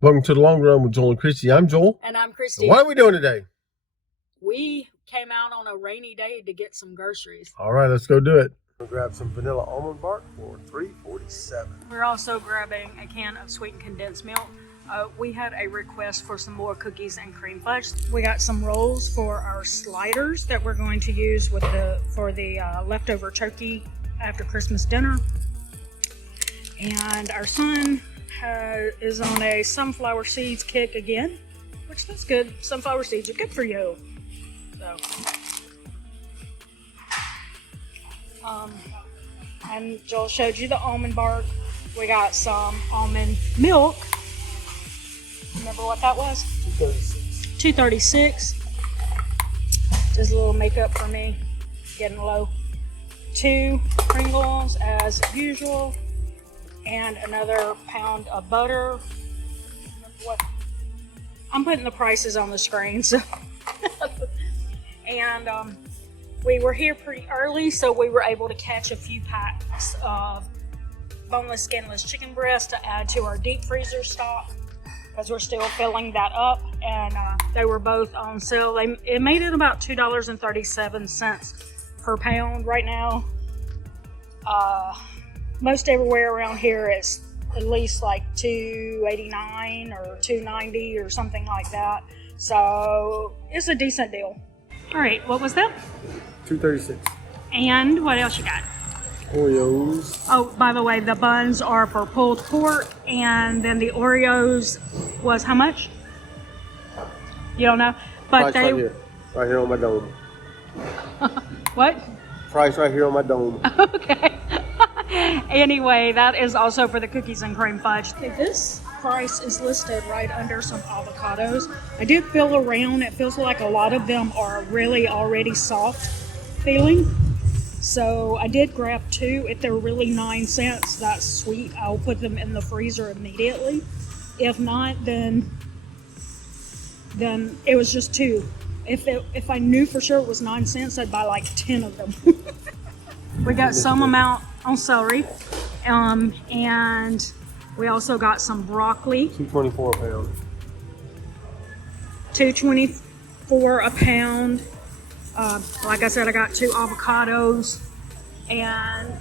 Welcome to the Long Run with Joel and Christy. I'm Joel. And I'm Christy. So what are we doing today? We came out on a rainy day to get some groceries. All right, let's go do it. We'll grab some vanilla almond bark for $3.47. We're also grabbing a can of sweetened condensed milk. We had a request for some more cookies and cream fudge. We got some rolls for our sliders that we're going to use with for the leftover turkey after Christmas dinner. And our son is on a sunflower seeds kick again, which that's good. Sunflower seeds are good for you. So, and Joel showed you the almond bark. We got some almond milk. Remember what that was? $2.36. Just a little makeup for me, getting low. 2 Pringles as usual, and another pound of butter. What? I'm putting the prices on the screen, so. And we were here pretty early, so we were able to catch a few packs of boneless, skinless chicken breast to add to our deep freezer stock, because we're still filling that up. And they were both on sale. It made it about $2.37 per pound right now. Most everywhere around here is at least like $2.89 or $2.90 or something like that. So it's a decent deal. All right, what was that? $2.36. And what else you got? Oreos. Oh, by the way, the buns are for pulled pork, and then the Oreos was how much? You don't know? But Price right here on my dome. What? Price right here on my dome. Okay. Anyway, that is also for the cookies and cream fudge. Okay, this price is listed right under some avocados. I did feel around. It feels like a lot of them are really already soft feeling. So I did grab 2. If they're really 9 cents, that's sweet. I'll put them in the freezer immediately. If not, then it was just 2. If I knew for sure it was 9 cents, I'd buy like 10 of them. We got some amount on celery, and we also got some broccoli. $2.24 a pound. $2.24 a pound. Like I said, I got 2 avocados and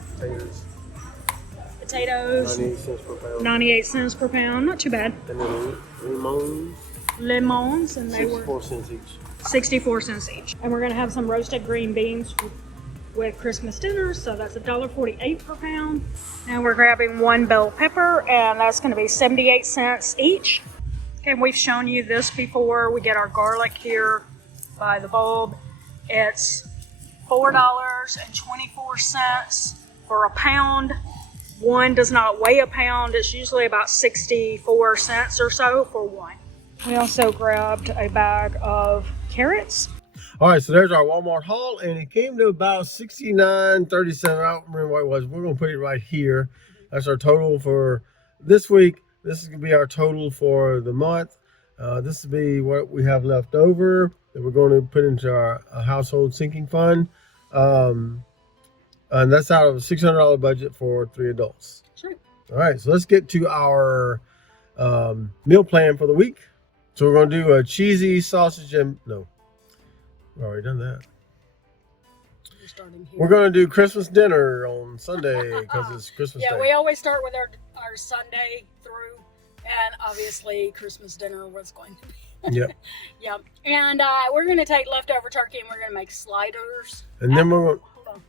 potatoes. 98 cents per pound. 98 cents per pound. Not too bad. And then Lemons, and they 64 were cents each. 64 cents each. And we're gonna have some roasted green beans with Christmas dinner, so that's $1.48 per pound. And we're grabbing 1 bell pepper, and that's gonna be 78 cents each. And we've shown you this before. We get our garlic here by the bulb. It's $4.24 for a pound. One does not weigh a pound. It's usually about 64 cents or so for one. We also grabbed a bag of carrots. All right, so there's our Walmart haul, and it came to about $69.37. I don't remember what it was. We're going to put it right here. That's our total for this week. This is going to be our total for the month. This will be what we have left over that we're going to put into our household sinking fund. And that's out of a $600 budget for 3 adults. Sure. All right, so let's get to our meal plan for the week. So we're going to do a cheesy sausage and no. We've already done that. We're going to do Christmas dinner on Sunday because it's Christmas Day. Yeah, we always start with our Sunday through, and obviously Christmas dinner was going to be. Yep. Yep. And we're going to take leftover turkey and we're going to make sliders. And then we're going to... Hold on.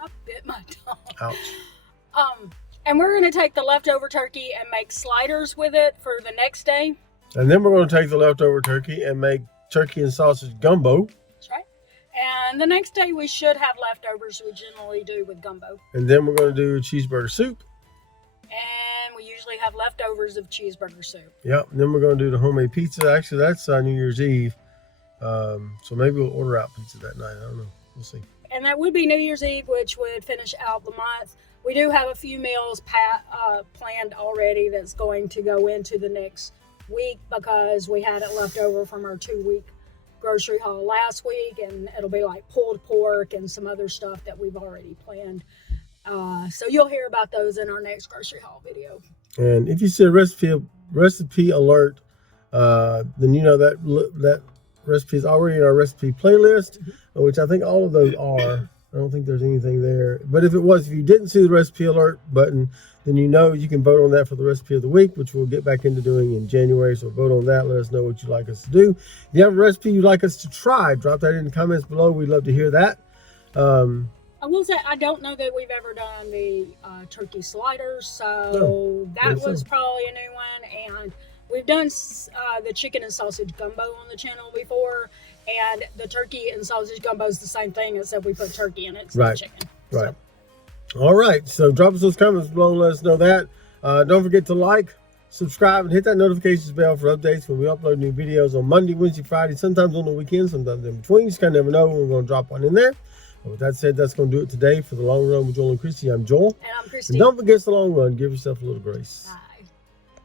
I bit my tongue. Ouch. And we're going to take the leftover turkey and make sliders with it for the next day. And then we're going to take the leftover turkey and make turkey and sausage gumbo. That's right. And the next day we should have leftovers, we generally do with gumbo. And then we're going to do cheeseburger soup. And we usually have leftovers of cheeseburger soup. Yep. And then we're going to do the homemade pizza. Actually, that's New Year's Eve. So maybe we'll order out pizza that night. I don't know. We'll see. And that would be New Year's Eve, which would finish out the month. We do have a few meals planned already that's going to go into the next week because we had it left over from our 2-week grocery haul last week, and it'll be like pulled pork and some other stuff that we've already planned. So you'll hear about those in our next grocery haul video. And if you see a recipe recipe alert, then you know that recipe is already in our recipe playlist, which I think all of those are. I don't think there's anything there. But if you didn't see the recipe alert button, then you know you can vote on that for the recipe of the week, which we'll get back into doing in January. So vote on that. Let us know what you'd like us to do. If you have a recipe you'd like us to try, drop that in the comments below. We'd love to hear that. I will say, I don't know that we've ever done the turkey sliders, so that was probably a new one. And we've done the chicken and sausage gumbo on the channel before, and the turkey and sausage gumbo is the same thing, except we put turkey in it instead of chicken. Right. All right. So drop us those comments below and let us know that. Don't forget to like, subscribe, and hit that notifications bell for updates when we upload new videos on Monday, Wednesday, Friday, sometimes on the weekends, sometimes in between. You just kind of never know when we're going to drop one in there. But with that said, that's going to do it today for The Long Run with Joel and Christy. I'm Joel. And I'm Christy. And don't forget the long run. Give yourself a little grace. Bye.